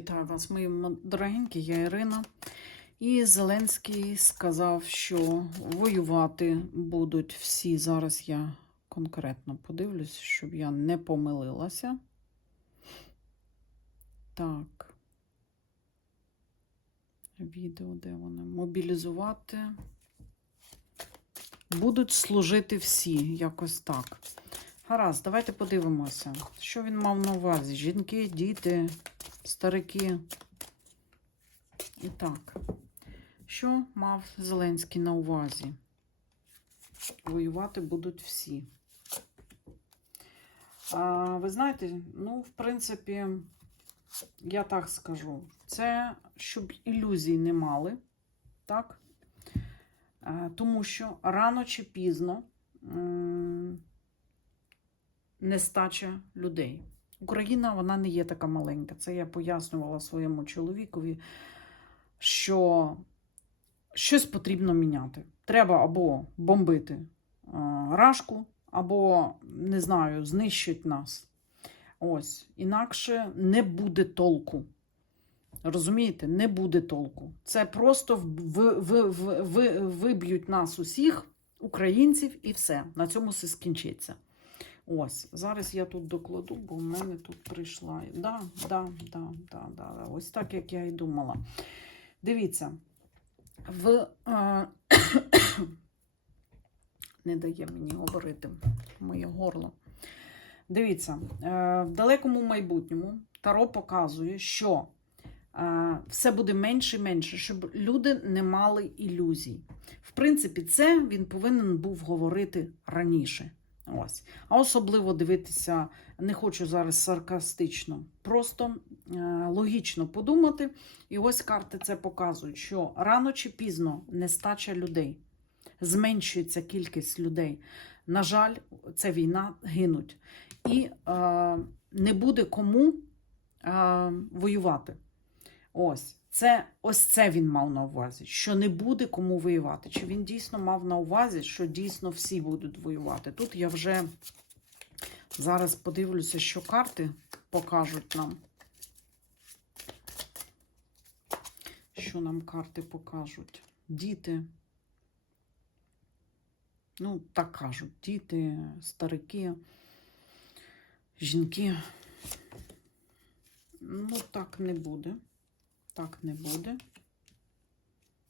Вітаю вас, мої дорогенькі, я Ірина. І Зеленський сказав, що воювати будуть всі. Зараз я конкретно подивлюсь, щоб я не помилилася. Так. Відео, де вони? Мобілізувати. Будуть служити всі, якось так. Гаразд, давайте подивимося, що він мав на увазі. Жінки, діти, старики. І так, що мав Зеленський на увазі? Воювати будуть всі. А, ви знаєте, ну, в принципі, я так скажу, це щоб ілюзій не мали, так? А, тому що рано чи пізно. нестача людей. Україна вона не є така маленька. Це я пояснювала своєму чоловікові, що щось потрібно міняти. Треба або бомбити е, рашку, або, не знаю, знищить нас. Ось. Інакше не буде толку. Розумієте, не буде толку. Це просто в, в, в, в, виб'ють нас усіх, українців, і все. На цьому все скінчиться. Ось, зараз я тут докладу, бо в мене тут прийшла. Да, да, да, да, да. Ось так, як я і думала. Дивіться, в е, не дає мені говорити моє горло. Дивіться, е, в далекому майбутньому Таро показує, що е, все буде менше і менше, щоб люди не мали ілюзій. В принципі, це він повинен був говорити раніше. Ось. А особливо дивитися, не хочу зараз саркастично, просто е, логічно подумати. І ось карти це показують, що рано чи пізно нестача людей, зменшується кількість людей. На жаль, це війна гинуть. І е, не буде кому е, воювати. Ось. Це ось це він мав на увазі, що не буде кому воювати. Чи він дійсно мав на увазі, що дійсно всі будуть воювати? Тут я вже зараз подивлюся, що карти покажуть нам. Що нам карти покажуть? Діти. Ну, так кажуть, діти, старики, жінки. Ну, так не буде. Так не буде.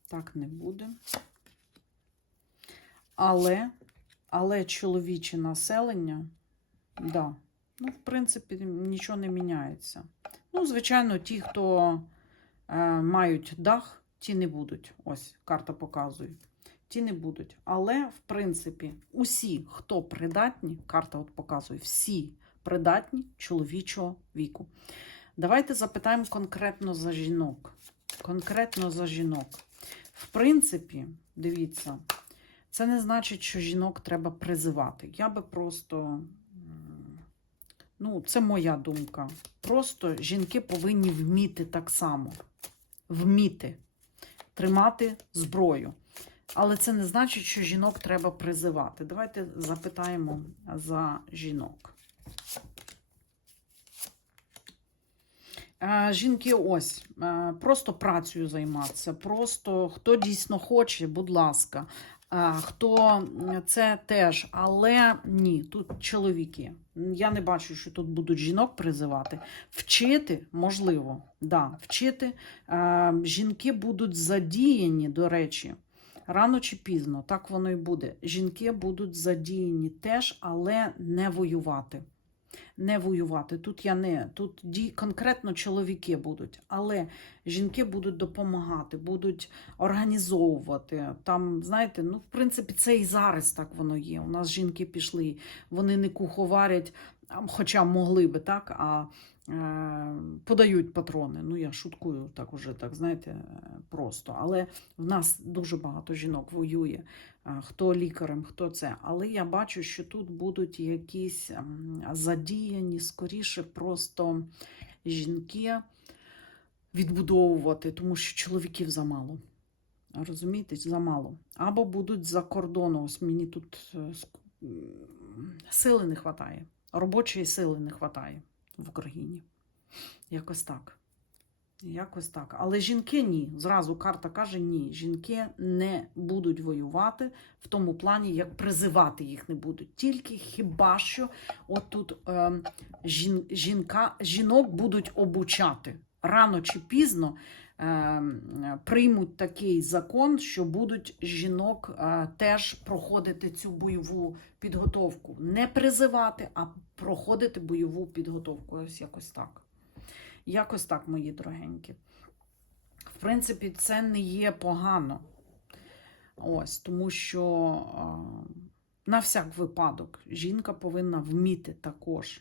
Так не буде. Але, але чоловіче населення, да, ну, в принципі, нічого не міняється. Ну, звичайно, ті, хто е, мають дах, ті не будуть. Ось, карта показує. Ті не будуть. Але, в принципі, усі, хто придатні, карта от показує, всі придатні чоловічого віку. Давайте запитаємо конкретно за жінок. Конкретно за жінок. В принципі, дивіться, це не значить, що жінок треба призивати. Я би просто, ну, це моя думка. Просто жінки повинні вміти так само. Вміти тримати зброю. Але це не значить, що жінок треба призивати. Давайте запитаємо за жінок. Жінки, ось просто працею займатися. Просто хто дійсно хоче, будь ласка. Хто це теж, але ні, тут чоловіки. Я не бачу, що тут будуть жінок призивати. Вчити можливо, да, вчити. Жінки будуть задіяні, до речі, рано чи пізно, так воно і буде. Жінки будуть задіяні теж, але не воювати не воювати. Тут я не тут ді, конкретно чоловіки будуть, але жінки будуть допомагати, будуть організовувати. Там, знаєте, ну, в принципі, це і зараз так воно є. У нас жінки пішли, вони не куховарять, хоча могли би, так, а подають патрони. Ну, я шуткую так уже, так, знаєте, е, просто. Але в нас дуже багато жінок воює. Е, Хто лікарем, хто це. Але я бачу, що тут будуть якісь задіяні, скоріше, просто жінки відбудовувати, тому що чоловіків замало. Розумієте, замало. Або будуть за кордону. Ось мені тут е, сили не вистачає. Робочої сили не вистачає в Україні. Якось так. Якось так. Але жінки ні. Зразу карта каже ні. Жінки не будуть воювати в тому плані, як призивати їх не будуть. Тільки хіба що от тут е, жін, жінка, жінок будуть обучати. Рано чи пізно приймуть такий закон, що будуть жінок е, теж проходити цю бойову підготовку. Не призивати, а проходити бойову підготовку. Ось якось так. Якось так, мої дорогенькі. В принципі, це не є погано. Ось, тому що на всяк випадок жінка повинна вміти також.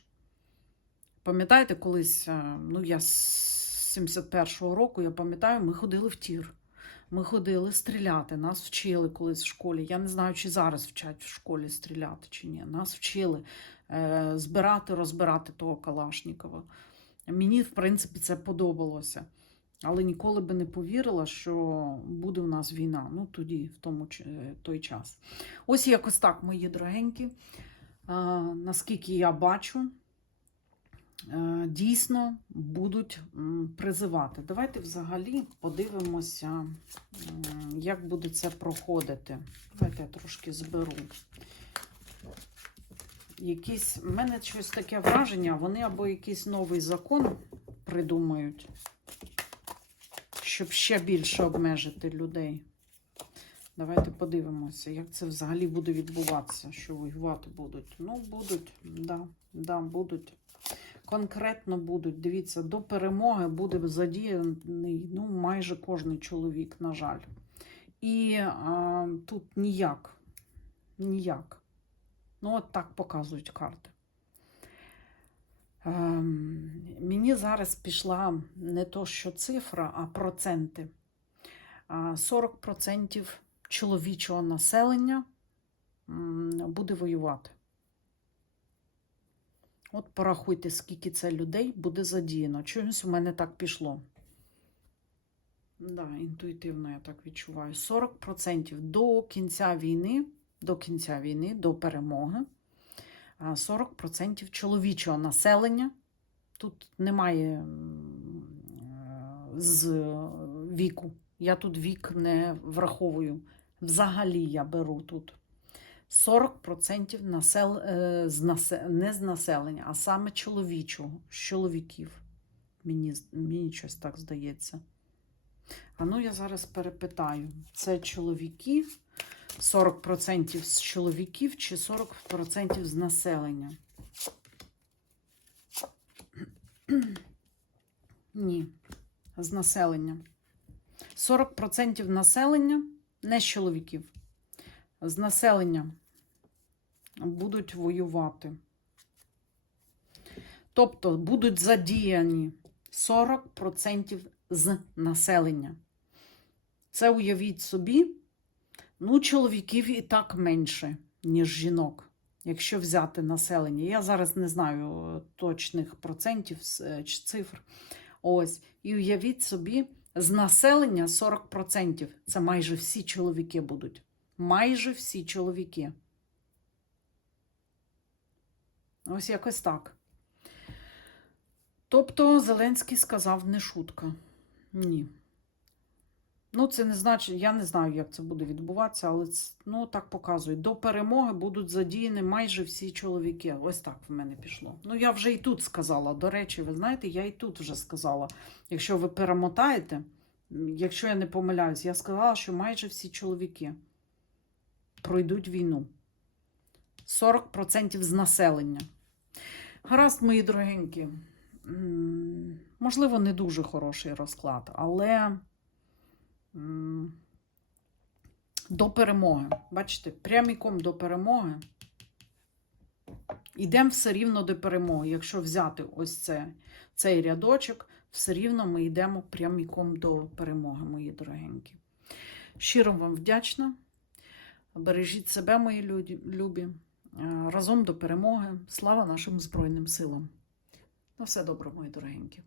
Пам'ятаєте, колись, ну я 71-го року, я пам'ятаю, ми ходили в тір. Ми ходили стріляти, нас вчили колись в школі. Я не знаю, чи зараз вчать в школі стріляти чи ні. Нас вчили е, збирати, розбирати того Калашнікова. Мені, в принципі, це подобалося. Але ніколи би не повірила, що буде в нас війна. Ну, тоді, в тому е, той час. Ось якось так, мої дорогенькі. А, наскільки я бачу, е, дійсно будуть призивати. Давайте взагалі подивимося, як буде це проходити. Давайте я трошки зберу якісь, в мене щось таке враження, вони або якийсь новий закон придумають, щоб ще більше обмежити людей. Давайте подивимося, як це взагалі буде відбуватися, що воювати будуть. Ну, будуть, да, да, будуть. Конкретно будуть. Дивіться, до перемоги буде задіяний ну, майже кожний чоловік, на жаль. І а, тут ніяк. Ніяк. Ну, от так показують карти. Ем, мені зараз пішла не то, що цифра, а проценти. 40% чоловічого населення буде воювати. От порахуйте, скільки це людей буде задіяно. Чомусь у мене так пішло. Да, інтуїтивно я так відчуваю. 40% до кінця війни до кінця війни, до перемоги. 40% чоловічого населення. Тут немає з віку. Я тут вік не враховую. Взагалі я беру тут 40% насел... е, з насе... не з населення, а саме чоловічого, з чоловіків. Мені, мені щось так здається. А ну я зараз перепитаю: це чоловіки 40% з чоловіків чи 40% з населення? Ні, з населення. 40% населення не з чоловіків. З населення будуть воювати. Тобто будуть задіяні 40% з населення. Це уявіть собі. Ну, чоловіків і так менше, ніж жінок, якщо взяти населення. Я зараз не знаю е, точних процентів е, чи цифр. Ось. І уявіть собі, з населення 40%. Це майже всі чоловіки будуть. Майже всі чоловіки. Ось якось так. Тобто Зеленський сказав не шутка. Ні. Ну, це не значить, я не знаю, як це буде відбуватися, але ну, так показують. До перемоги будуть задіяні майже всі чоловіки. Ось так в мене пішло. Ну, я вже і тут сказала. До речі, ви знаєте, я і тут вже сказала. Якщо ви перемотаєте, якщо я не помиляюсь, я сказала, що майже всі чоловіки пройдуть війну. 40% з населення. Гаразд, мої дорогенькі. Можливо, не дуже хороший розклад, але до перемоги. Бачите, пряміком до перемоги. Йдемо все рівно до перемоги. Якщо взяти ось це, цей рядочок, все рівно ми йдемо пряміком до перемоги, мої дорогенькі. Щиро вам вдячна. Бережіть себе, мої люди- любі. Е, Разом до перемоги. Слава нашим Збройним силам. На все добре, мої дорогенькі.